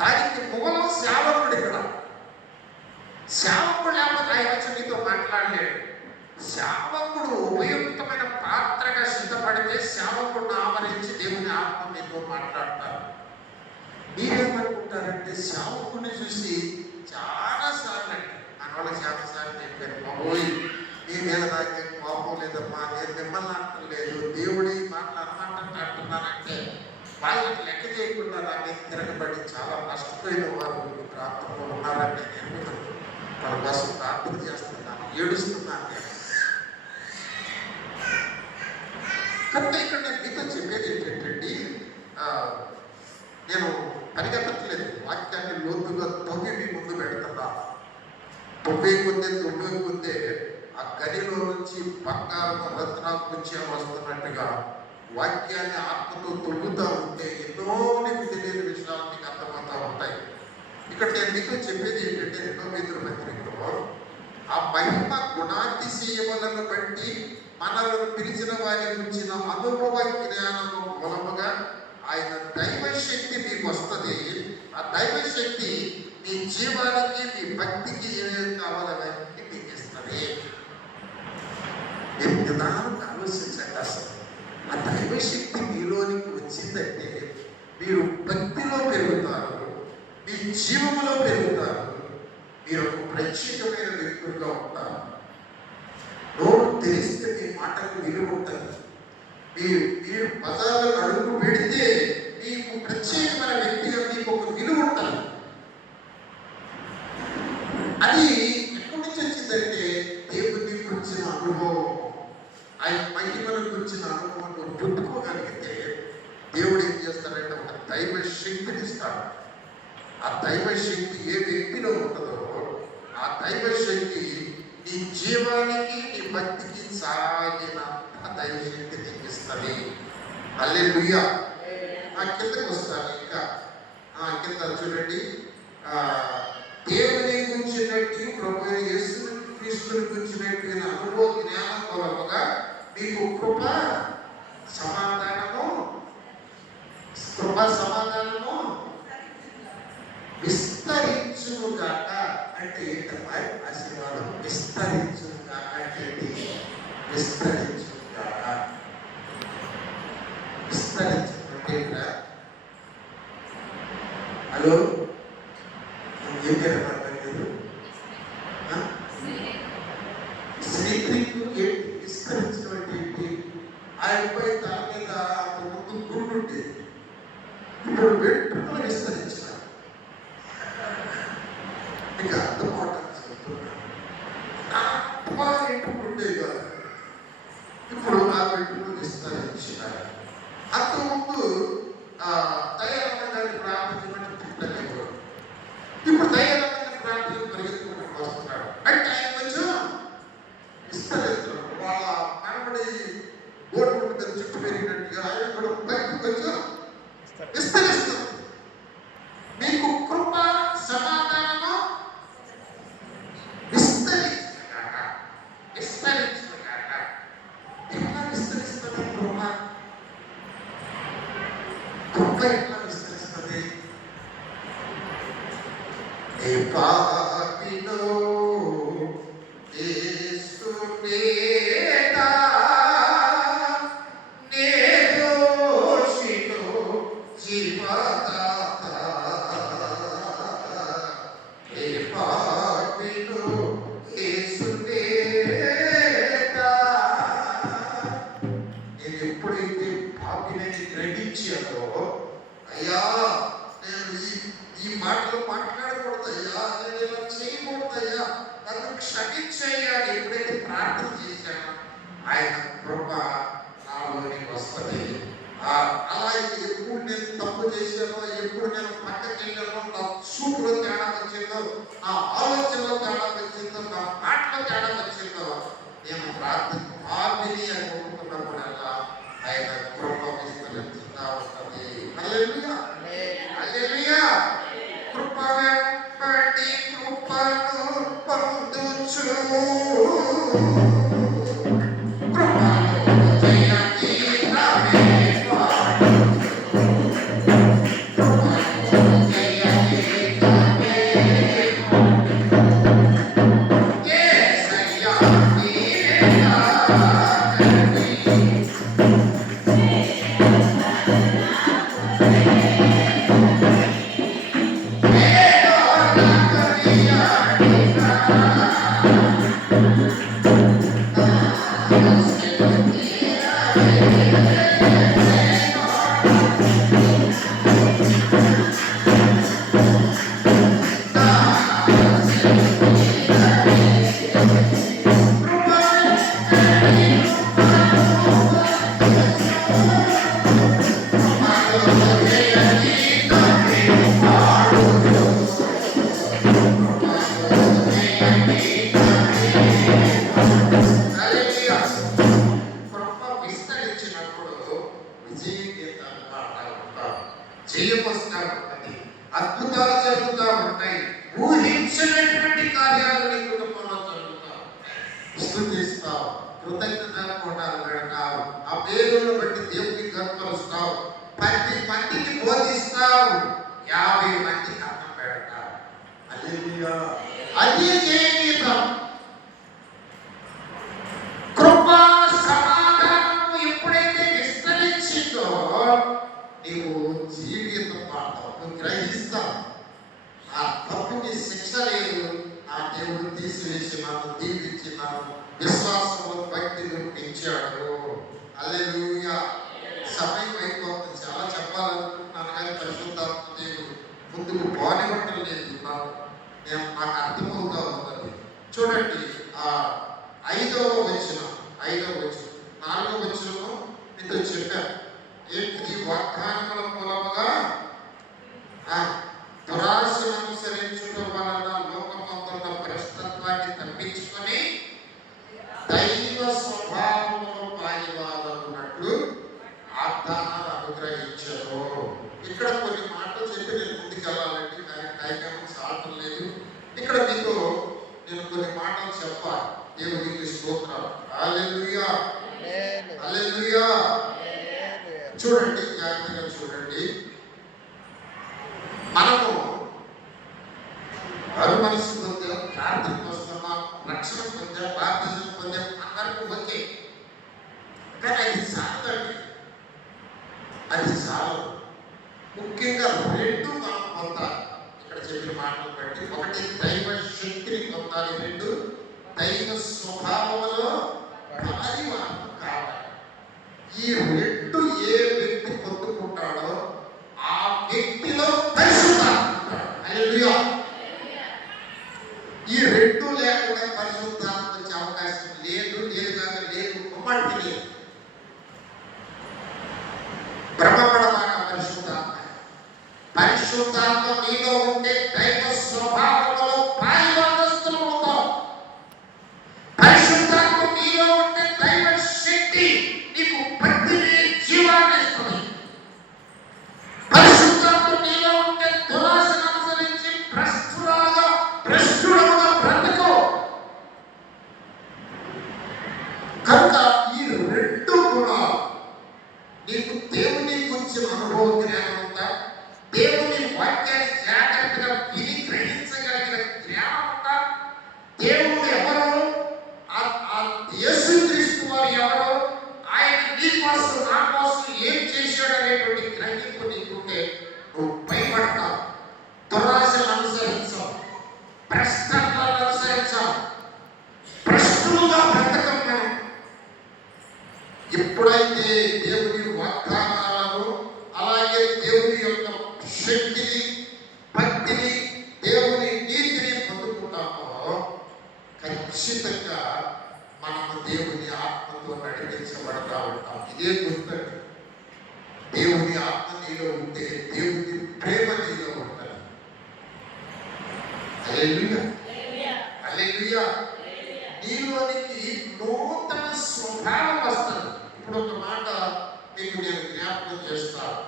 దానికి మూలం సేవకుడు. ఇక్కడ సేవకుడు లేకపోతే ఆయన వచ్చి మీతో మాట్లాడలేడు. సేవకుడు ఉపయుక్తమైన పాత్రగా సిద్ధపడితే సేవకుడిని ఆవరించి దేవుని ఆత్మ మీతో మాట్లాడతారు. మీరేమనుకుంటారంటే సేవకుడిని చూసి చాలాసార్లు అంటే మన వాళ్ళకి చాలాసార్లు చెప్పారు, బాబోయ్ నీ మీద నాకేం కోపం లేదమ్మా, నేను మిమ్మల్ని అంటలేదు, దేవుడి మాట్లాడమంటే అంటున్నానంటే వాళ్ళకి లెక్క చేయకుండా నా మీద తిరగబడి చాలా నష్టపోయిన వారు ప్రాంతంలో ఉన్నారని నేను వాళ్ళ కోసం ప్రార్థన చేస్తున్నాను, ఏడుస్తున్నాను. కనుక ఇక్కడ నేను మీతో చెప్పేది ఏంటంటే, నేను పరిగెత్తట్లేదు, వాక్యాన్ని లోతుగా తవ్వి మీ ముందు పెడుతున్నా. తొవ్వే కొద్దే ఆ గనిలో నుంచి బంగారం రత్నాకృత్యం వస్తున్నట్టుగా వాక్యాన్ని ఆత్మతో తొవ్వుతూ ఉంటే ఎన్నో నీకు తెలియని విషయాలు మీకు అర్థమవుతూ ఉంటాయి. ఇక్కడ నేను మీతో చెప్పేది ఏంటంటే, 2వ పేతురు పత్రికలో ఆ మహిమ గుణాతిశయములను బట్టి మనలను పిలిచిన వారి గురించిన అనుభవ జ్ఞానము మూలముగా ఆయన దైవశక్తి మీకు వస్తుంది. ఆ దైవశక్తి మీ జీవానికి, మీ భక్తికి ఏమేమి కావాలని మీకు ఇస్తుంది. మీరు నిదానంగా ఆలోచించండి. అసలు ఆ దైవశక్తి మీలోనికి వచ్చిందంటే మీరు భక్తిలో పెరుగుతారు, మీ జీవములో పెరుగుతారు, మీరు ఒక ప్రత్యేకమైన వ్యక్తులుగా ఉంటారు. నోరు తెలిస్తే మీ మాటకు విలువ ఉంటుంది. మీరు పదాలను అడుగు పెడితే మీకు ప్రత్యేకమైన వ్యక్తిగా మీకు ఒక విలువ ఉంటుంది. అది ఎక్కడి నుంచి వచ్చిందంటే వస్తాడు. ఆ దైవ శక్తి ఏ వ్యక్తిలో ఉంటుందో ఆ దైవ శక్తి నీ జీవానికి నీ భక్తికి సాగిన ఆ దైవ శక్తి తెప్పిస్తుంది. హల్లెలూయా. ఆ కిందకి వస్తాను. ఇంకా కింద చూడండి, దేవుని గురించినట్టు ప్రభు యేసు క్రీస్తుని గురించినట్టు అనుభవ జ్ఞానం కొలవగా మీకు కృప సమాధానము విస్తరించుగాక. అంటే ఏంటమ్మా ఆశీర్వాదం? విస్తరించుగాక అంటే విస్తరించుగాక. విస్తరించుకుంటే హలో ఏం చెప్పలేదు. స్త్రీకు ఏంటి విస్తరించడం ఏంటి? ఆయనపై తల మీద ముందు గుండు ఉండేది, ఇప్పుడు వెంట్రుకలు విస్తరించారు. మీకు అర్థమవుతుంది చెప్తున్నాను. వెంట్రుకలు ఉండేది కాదు, ఇప్పుడు ఆ వెంట్రుకలు విస్తరించారు. అంతకుముందు దయానంద గారిని ప్రార్థించమని పుట్టలేవాడు, ఇప్పుడు దయానంద ప్రార్థన పరిగెత్తుకుంటూ వస్తున్నాడు. అంటే ఆయన కొంచెం విస్తరించడం. వాళ్ళ కనబడి ఓటు చుట్టూ పెరిగినట్టుగా ఆయన కూడా బయటకు కొంచెం విస్తరిస్తుంది. మీకు కృప సమాధానము విస్తరించుగాక. విస్తరించుగాక. ఎట్లా విస్తరిస్తుంది కృప? కృప ఎట్లా విస్తరిస్తుంది? ఏ పాపిలో ఎప్పుడైతే పాపిని గ్రహించారో, అయ్యా నేను ఈ మాటలు మాట్లాడకూడదయ్యా, నేను ఇలా చేయకూడదయ్యా, నన్ను క్షమించయ్యా, ఎప్పుడైతే ప్రార్థన చేశాను ఆయన కృప నాలోనికి వస్తుంది. అలా ఎప్పుడు నేను తప్పు చేశానో, ఎప్పుడు నేను పక్కకి వెళ్ళానో, నా చూపులో తేడా వచ్చిందో, నా ఆలోచనలో తేడా వచ్చిందో, నా మాటలో తేడా వచ్చిందో, నేను ప్రార్థన పాపిని అని ఒప్పుకున్నప్పుడల్లా ఆయన కృప విస్తరించుతా ఉంటుంది. హల్లెలూయా. హల్లెలూయా. కృప వెంబడి కృపను పొందుచు అద్భుతాలు జరుగుతూ ఉంటాయి. ఊహించినటువంటి కార్యాలు నీ కుటుంబంలో జరుగుతూ ఉంటాయి. స్తుతిస్తావు, కృతజ్ఞతలు కొట్టాలు పెడతావు, ఆ పేరును బట్టి దేవుడికి గర్వపరుస్తావు, 10 మందికి బోధిస్తావు, 50 మందికి అన్నం పెడతావు. హల్లెలూయా. అది జీవితం. కృపా సమాధానము ఎప్పుడైతే విస్తరించిందో నీవు జీవితం మాట్లాడు, నువ్వు గ్రహిస్తావు. ఆ తప్పుకి శిక్ష లేదు, ఆ దేవుడు తీసివేసినాను, దీవించినాను, విశ్వాసంలో భక్తిని పెంచాడు. హల్లెలూయా. సమయం అయిపోతుంది, చాలా చెప్పాలనుకుంటున్నాను కానీ పరిశుద్ధాత్మ దేవుడు ముందుకు పోనివ్వటం లేదు. నాకు అర్థమవుతా ఉన్నది. చూడండి, 5వ వచనం 4వ వచనం మీతో చెప్పాను. ఏంటిది? వాగ్దానముల మూలముగా దురాశను అనుసరించడం వలన లోకమందున్న భ్రష్టత్వాన్ని తప్పించుకొని దైవ స్వభావంలో పాలివాలన్నట్లు వాగ్దానాలు అనుగ్రహించారు. ఇక్కడ కొన్ని మాటలు చెప్పి నేను ముందుకెళ్ళాలండి, కానీ టైం ఏమో సాధం లేదు. ఇక్కడ మీకు నేను కొన్ని మాటలు చెప్పాలి. దేవునికి స్తోత్రం. హల్లెలూయా, హల్లెలూయా. చూడండి, జాగ్రత్తగా చూడండి. మనము మనసు పొందాం, ప్రార్థన వస్తున్నాం, రక్షణ పొందాం, బాప్తిజం పొందాం, అందరికీ ఓకే. కానీ అది చాలదండి, అది చాలు. ముఖ్యంగా రెండు మనం పొందాలి. ఇక్కడ చెప్పిన మాటలు బట్టి, ఒకటి దైవ శక్తిని పొందాలి, రెండు దైవ స్వభావంలో పాలివారు కావాలి. ఈ రెండు ఏ వ్యక్తి పొందుకుంటాడో ఆ వ్యక్తిలో పరిశుద్ధాత్మ ఉంటాడు. హల్లెలూయా. ఈ రెండు లేకుండా పరిశుద్ధాత్మ వచ్చే అవకాశం లేదు, లేదు, కుమ్మడికి లేదు. భ్రమపడమాక పరిశుద్ధాత్మ నీలో ఉంటే దైవ స్వభావంలో పాలివారస్తులు అవుతాం. పరిశుద్ధాత్మ నీలో ఉంటే దైవ శక్తి నీకు భక్తిని, జీవాన్ని ఇస్తుంది. పరిశుద్ధాత్మ నీలో ఉంటే దురాశను అనుసరించి భ్రష్టుడుగా బ్రతుకు. కనుక ఈ రెండు గుణాలు నీకు దేవుని గురించిన అనుభవ జ్ఞానం ఉందా, దేవుని వాక్యాన్ని జాగ్రత్తగా విని గ్రహించగలిగిన జ్ఞానం ఉందా, దేవుడు ఎవరో, యేసుక్రీస్తు వారు ఎవరో, ఆయన నీ కోసం నా కోసం ఏం చేశాడు అనేటువంటి గ్రహింపు నీకుంటే నువ్వు భయపడతావు, దురాశను అనుసరించావు, భ్రష్టత్వాన్ని అనుసరించావు, భ్రష్టులుగా బ్రతకం. మనం ఎప్పుడైతే దేవుని వాగ్దానాలను, అలాగే దేవుని యొక్క శక్తిని, భక్తిని, దేవుని నీతిని పొందుకుంటామో ఖచ్చితంగా మనము దేవుని ఆత్మతో నడిపించబడతా ఉంటాం. ఇదే గుర్తండి. దేవుని ఆత్మ నీలో ఉంటే దేవుని ప్రేమ నీలో ఉంటుంది. హల్లెలూయా, హల్లెలూయా. నీలోనికి నూతన స్వభావం వస్తుంది. ఇప్పుడు ఒక మాట మీకు నేను జ్ఞాపకం చేస్తాను.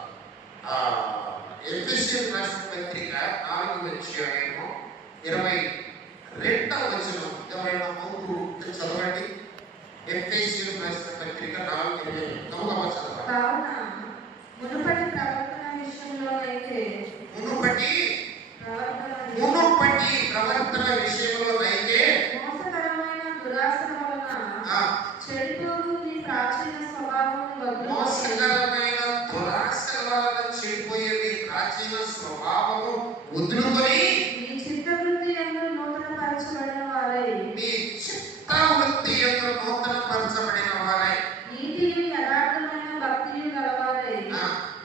ఎఫెసీయులకు రాసిన పత్రిక 4:22 ఎవరైనా ముందు చదవండి. ఎఫెసీయులకు రాసిన పత్రిక 4:22 చదవండి. మునుపటి ప్రవర్తన విషయంలోనైతే మోసకరమైన దురాశల వలన చెడిపోవు మీ ప్రాచీన స్వభావము వదులుకొని మీ చిత్తవృత్తి యందు నూతనపరచబడిన వారై నీతియు యథార్థమైన భక్తియు గలవారై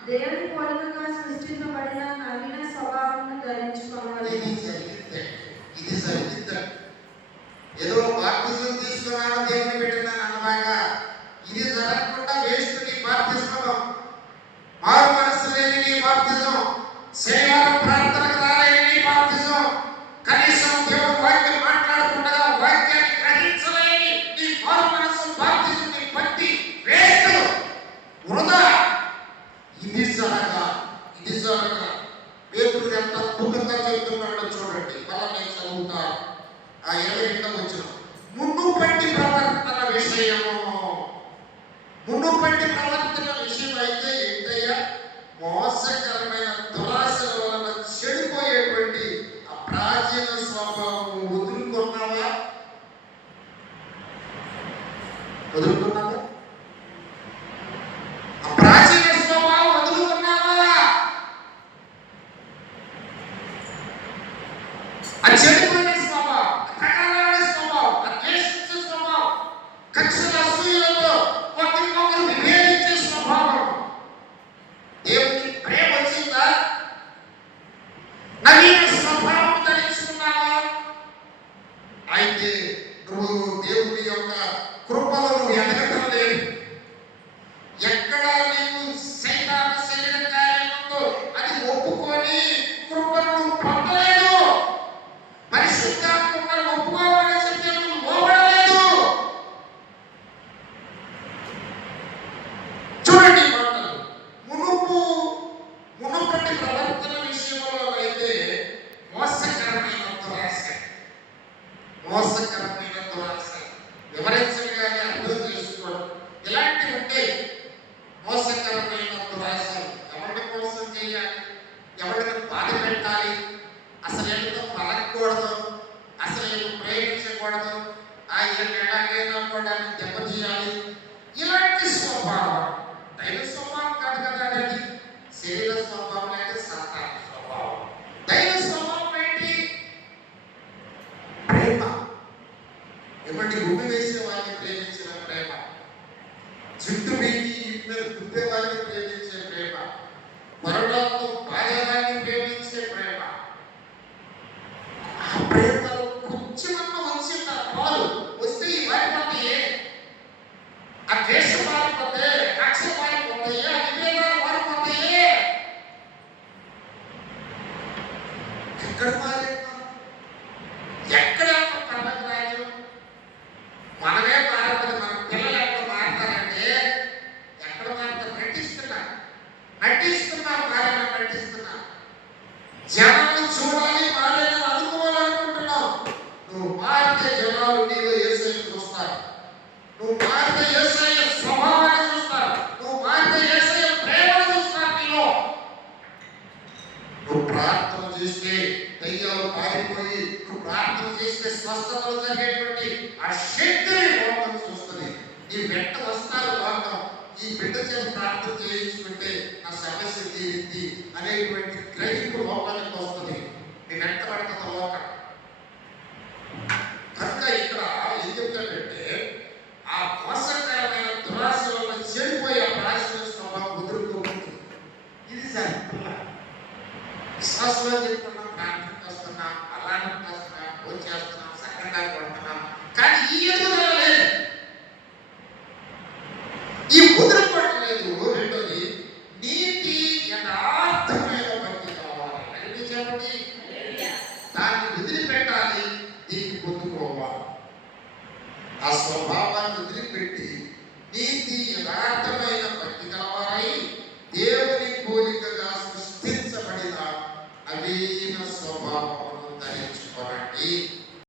దేవుని పోలికగా సృష్టింపబడిన నవీన స్వభావమును ధరించుకోవాలి. ఇది జరిగింది. ఏదో బాప్తిజం తీసుకున్నాను, దేవుని పెట్టినాను అన్నలాగా ఇది జరగకుండా వేస్ట్. నీ బాప్తిజం మారు మనసు లేని నీ బాప్తిజం, శనివారం ప్రార్థనకు రాలేని నీ బాప్తిజం, కనీసం దేవుడు వాక్యం మాట్లాడకుండా వాక్యాన్ని గ్రహించలేని నీ మారు మనసు బాప్తిజం, నీ భక్తి వేస్ట్, వృధా. ఇది జరగా పేతురు ఎంత అద్భుతంగా చెబుతున్నాడో చూడండి. మళ్ళా నేను చదువుతాను. 22వ వచనం. మునుపటి ప్రవర్తన విషయం అయితే ఏంటయ్యా? మోసకరమైన దురాశల వలన చెడిపోయేటువంటి ఆ ప్రాచీన స్వభావం వదులుకున్నావా? ఆ ప్రాచీన స్వభావం వదులుకున్నావా? ఆ చెడిపోయిన స్వభావం, అకారాల స్వభావం, అద్వేషించే స్వభావం, కక్షల అసూయలతో ఒకరికొకరు విభేదించే స్వభావం. దేవునికి ప్రేమ వచ్చిందా? నవీన స్వభావం ధరించుకున్నావా? అయితే నువ్వు దేవుని యొక్క కృపలో నువ్వు ఎదగటం లేదు. ఎక్కడ నీకు సైతాను శరీరం కార్యం ఉందో అది ఒప్పుకొని వివరించగానే అర్థం చేసుకోవడం ఇలాంటివి ఉంటాయి. మోసకరమైన దురాశలు, ఎవరిని మోసం చేయాలి, ఎవరిని బాధ పెట్టాలి, అసలు ఎందుకు పలకూడదు, అసలు ఎందుకు ప్రయోగించకూడదు, ఆ వీళ్ళని ఎలాగైనా కూడా దెబ్బతీయాలి, ఇలాంటి స్వభావం దైవ స్వభావం కాదు కదా. అది శరీర స్వభావం లేదా సాతాన స్వభావం. దైవ స్వభావం ఏంటి? ప్రేమ. ఎవరిని గుమ్మి వేసే వారిని ప్రేమించిన ప్రేమ, చుట్టూ వీటి మీద గుద్దే వారిని ప్రేమించే ప్రేమ, మరణంతో బాధవారిని ప్రేమించే ప్రేమ. ఆ ప్రేమలో కొంచెమన్నా వచ్చిన పాలు వస్తే ఈ వారిపోతాయే, ఆ ద్వేషం వారిపోతే, కక్ష వారిపోతాయే, ఆ విభేదాలు వారిపోతాయే. ఎక్కడ మారేమో, ఎక్కడ కళ్ళకు రాజు మనమే మారదు. మన పిల్లలు ఎక్కడ మారుతారంటే ఎక్కడ మారుతారు? నటిస్తున్నా నటిస్తున్నా జనాలు చూడాలి, మారేదని అనుకోవాలనుకుంటున్నావు. నువ్వు మారితే జనాలు నీలో యేసయ్యను చూస్తారు, నువ్వు మారితే యేసయ్య స్వభావాన్ని చూస్తారు, నువ్వు మారితే యేసయ్య ప్రేమను చూస్తారు నీలో. నువ్వు ప్రార్థన చేస్తే దయ్యాలు పారిపోయి, నువ్వు ప్రార్థన చేస్తే స్వస్థతలు జరిగేటువంటి ఆ శక్తిని లోకం చూస్తుంది. నీ వెంట వస్తారు లోకం, ఈ బిడ్డ చేత ప్రార్థన చేయించుకుంటే ఆ సమస్య తీరింది అనేటువంటి గ్రహింపు లోకానికి వస్తుంది. నీ వెంట పడుతున్న లోకం. కనుక ఇక్కడ ఏం చెప్తాడంటే ఆ మోసకరమైన దురాశ వల్ల చెడిపోయి ఆ ప్రాచీన స్వభావం కుదురుకోవచ్చు. ఇది సరిపోతుంది. విశ్వాసంలో చెప్పుకున్నాం, ప్రార్థనకు వస్తున్నాం, అలాంటి వస్తున్నాం, భోజనం చేస్తున్నాం, సక్రంగా కొడుతున్నాం, కానీ ఈ ఎదురు లేదు, ఈ కుదురుకోవట్లేదు. రెండోది నీతి యథార్థమైన భక్తి కావాలి. అంటే చెప్పండి, దాన్ని వదిలిపెట్టాలి, దీన్ని పొందుకోవాలి. ఆ స్వభావాన్ని వదిలిపెట్టి నీతి యథార్థమైన భక్తి కావాలి. దేవుని పోలికగా సృష్టించబడిన నవీన స్వభావమును ధరించుకోనండి.